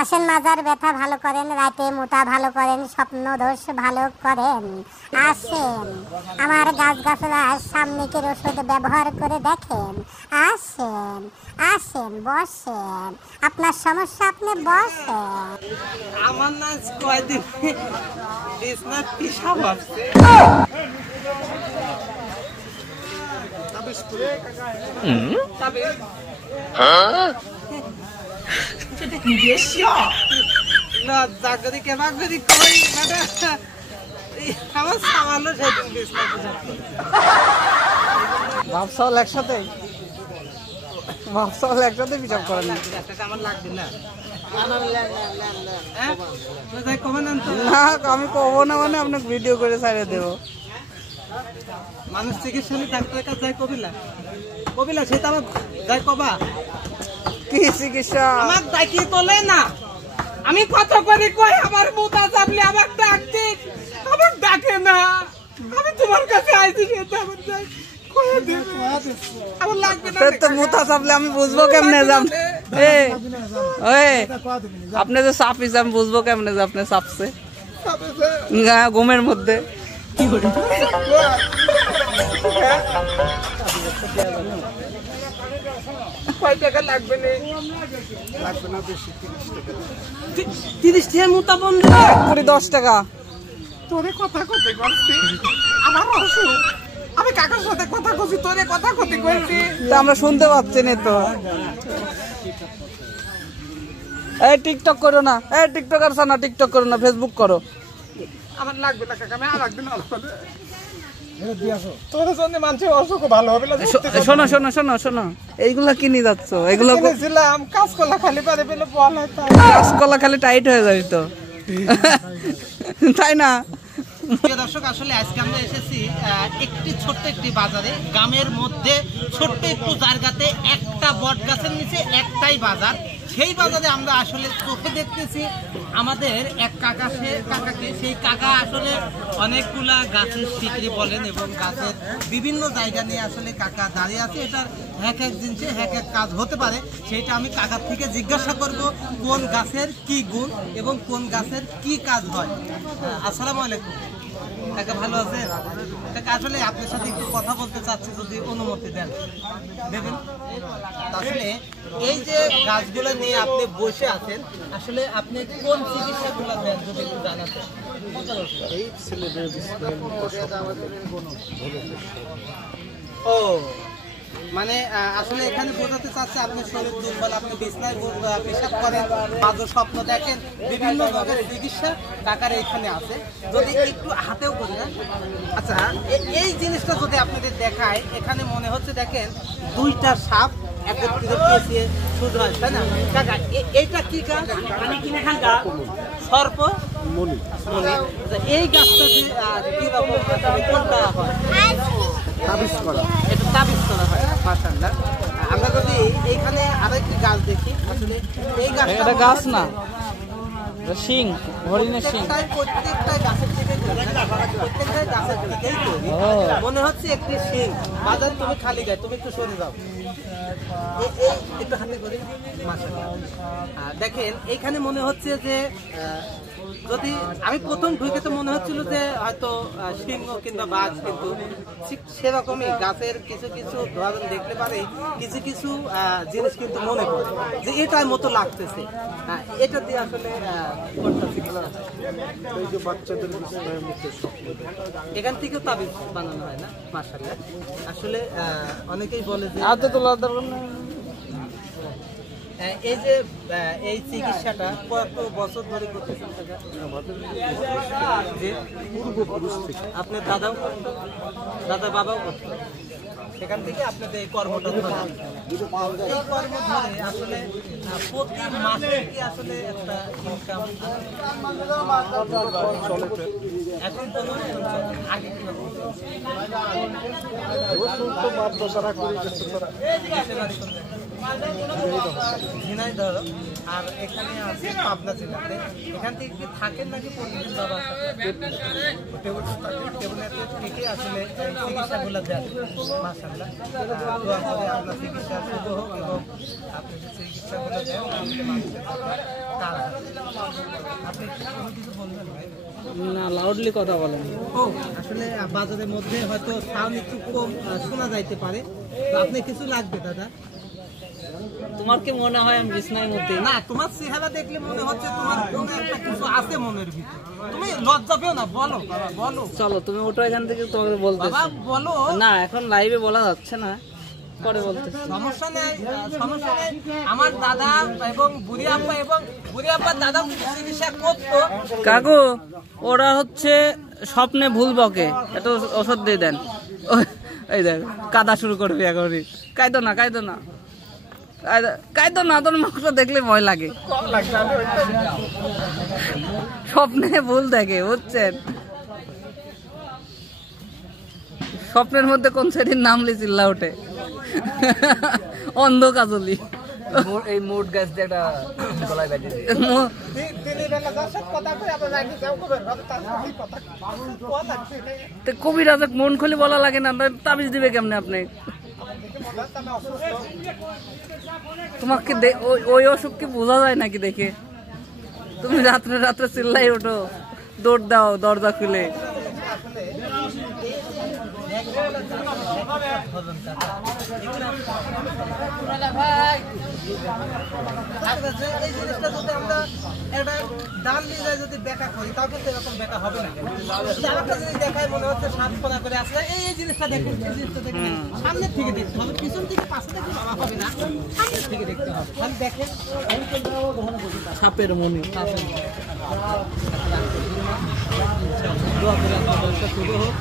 আসেন মাজার ব্যথা ভালো করেন, রাতে মোটা ভালো করেন, স্বপ্ন দোষ ভালো করেন। আসেন আমার গাছগাছলার সামনেকের ওষুধ ব্যবহার করে দেখেন। আসেন আসেন বসেন, আপনার সমস্যা আপনি বসেন। আমার না কয়দিন বিছনায় পিসাব আসছে। না জাগরি কেনা করি কই মানে আমার সামান্য সেদিন বিছনা পিসাব ভাবসাল একসাথে পিসাব করেন না। আমার লাগবে না আমি কব না, মানে আপনাকে ভিডিও করে ছাড়িয়ে দেবো। মানুষ চিকিৎসা নিয়ে ডাক্তারের কাছে যায় কবিলা সেটা আমার যায় কবা কি চিকিৎসা আমার ডাকি তোলে না। আমি কত করে কই আমার মুতা চাপলে আমার ডাকতে আমার ডাকে না। আমি তোমার কাছে আইছি সেটা আমার যাই কয়ে দেবে আমার লাগবে না। তো মুতা চাপলে আমি বুঝবো কেমনে যাম? আপনি যে চাপিস আমি বুঝবো কেমনে যে আপনি চাপছে ঘুমের মধ্যে? কয় টাকা লাগবে না? 30 টাকা মুতা বন্ধ করে 10 টাকা। তোরে কথা কতে করছি আমার অসুখ, আমি কাকার সাথে কথা কইছি তোরে কথা কতে কইছি তা আমরা শুনতে পাচ্ছি না তো। এই টিকটক করো না, এই টিকটকার না, টিকটক করো না, ফেসবুক করো। আমার লাগবে না কাকা, আমি আর একদিন তোর জন্য মানুষের অসুখ ভালো হবে না। শোনো শোনো শোনো শোনো, এইগুলা কিনে যাচ্ছ? এগুলো কিনেছিলাম কাঁচকলা খালি পারে পেলে বল হয়, কাঁচকলা খালি টাইট হয়ে যাবে তো, তাই না? দর্শক আসলে আজকে আমরা এসেছি একটি ছোট্ট একটি বাজারে, গ্রামের মধ্যে ছোট্ট একটু জায়গাতে একটা বট গাছের নিচে একটাই বাজার। সেই বাজারে আমরা আসলে চোখে দেখতেছি আমাদের এক কাকাকে। সেই কাকা আসলে অনেকগুলা গাছের শিকড়ি বলেন এবং গাছের বিভিন্ন জায়গা নিয়ে আসলে কাকা দাঁড়িয়ে আছে। এটার এক জিনিসে এক কাজ হতে পারে, সেটা আমি কাকার থেকে জিজ্ঞাসা করব কোন গাছের কি গুণ এবং কোন গাছের কি কাজ হয়। আসসালামু আলাইকুম কাকা, ভালো আছেন? কাকা আসলে আপনার সাথে একটু কথা বলতে চাচ্ছি, যদি অনুমতি দেন দেবেন? আসলে এই যে গাছগুলো নিয়ে আপনি বসে আছেন, আসলে আপনি কোন চিকিৎসাগুলো দেন যদি একটু জানাতেন। ও মানে আসলে এখানে বোঝাতে চাচ্ছে আপনার শরীর দুর্বল, আপনি বিছনায় পেশাব করেন, মাঝে স্বপ্ন দেখেন, বিভিন্ন রোগের চিকিৎসা কাকার এখানে আছে। যদি একটু হাতেও করি না, আচ্ছা এই জিনিসটা যদি আপনাদের দেখায়, এখানে মনে হচ্ছে দেখেন দুইটা সাপ একত্রিত পেঁচিয়ে শুরু হয়, তাই না কাকা? এইটা কি গাছ? সর্প মনি। এই গাছটা যে কি রকম কোনটা হয়? তাবিজ করা, এটা তাবিজ করা হয়। মাশাআল্লাহ। আমরা যদি এইখানে আরেকটি গাছ দেখি, আসলে এই গাছটা গাছ না, শিং, হরিণের শিং। প্রত্যেকটা গাছের থেকে মনে হচ্ছে একটি শিং। বাজার তুমি খালি গায়ে, তুমি একটু সরে যাও, একটু হাতে করে। মাশাআল্লাহ। দেখেন এইখানে মনে হচ্ছে যে যদি আমি প্রথম ঢুকে তো মনে হচ্ছিল যে হয়তো সিংহ কিংবা বাঘ, কিন্তু ঠিক সেরকমই গাছের কিছু কিছু ধরন দেখতে পারে, কিছু কিছু জিনিস কিন্তু মনে পড়ে যে এটার মতো লাগতেছে। এটা দিয়ে আসলে এখান থেকেও তাবিজ বানানো হয় না? মাশাআল্লাহ। আসলে অনেকেই বলে যে এই যে এই চিকিৎসাটা কত বছর ধরে করতেছেন? আপনার দাদা বাবাও করতো, সেখান থেকে আপনাদের এই কর্মটা ধরে। এই কর্ম ধরে আসলে প্রতি মাসে কি আসলে একটা ইনকাম এখন আগে ঝিনাইদহ আর এখানে আছে পাবনা জেলাতে। এখান থেকে কি থাকেন নাকি প্রতিদিন? বাবা টেবুলেতে থেকে আসলে চিকিৎসাগুলো দেন। মাশাআল্লাহ। দোয়া করে আপনার চিকিৎসা শুভ হোক এবং আপনি যে চিকিৎসাগুলো দেন মানুষের কাজ না লাউডলি কথা বলেন। ও আসলে বাজারের মধ্যে হয়তো সাউন্ড একটু কম শোনা যাইতে পারে, তো আপনি কিছু লাগবে দাদা? তোমার কি মনে হয় আমি বিছনার মধ্যে? না, তোমার চেহারা দেখলে মনে হচ্ছে তোমার কোনো একটা কিছু আছে মনের ভিতর। তুমি লজ্জা পেও না, বলো বাবা, বলো। চলো তুমি ওঠো এখান থেকে, তোমাকে বলতেছি। বাবা বলো। না এখন লাইভে বলা যাচ্ছে না, পরে বলতেছি। সমস্যা নেই, সমস্যা নেই। আমার দাদা এবং বুড়ি আব্বার দাদা চিকিৎসা করতো। কাকু ওরা হচ্ছে স্বপ্নে ভুল বকে, একটু ওষুধ দিয়ে দেন। এই দেখ কাদা শুরু করবি এখনই। কাইদো না তোর মুখটা দেখলে ভয় লাগে। স্বপ্নে ভুল দেখে, বুঝছেন? স্বপ্নের মধ্যে কোন শ্রেণীর নাম চিল্লা ওঠে, অন্ধ কাজলি। এই মোট গাছ দিয়ে একটা গলায় বাঁধি কবিরাজ মন খুলে বলা লাগে না, তাবিজ দিবে কেমনে আপনি? তোমাকে ওই অসুখ কি বোঝা যায় নাকি দেখে? তুমি রাত্রে রাত্রে চিল্লাই ওঠো, দৌড় দাও দরজা খুলে। এই জিনিসটা যদি আমরা একটা ডাল নিয়ে যদি ব্যাখ্যা করি, তাও কিন্তু এরকম ব্যাখ্যা হবে না। একটা জিনিস দেখায় মনে হচ্ছে সাত করা করে আসলে এই জিনিসটা দেখুন, এই জিনিসটা দেখুন, সামনের থেকে দেখতে হবে, পিছন থেকে পাশে থেকে বাবা হবে না, সামনের থেকে দেখতে হবে। খালি দেখেন সাপের মনে। দোয়া করে আপনার ব্যবসা শুরু হোক।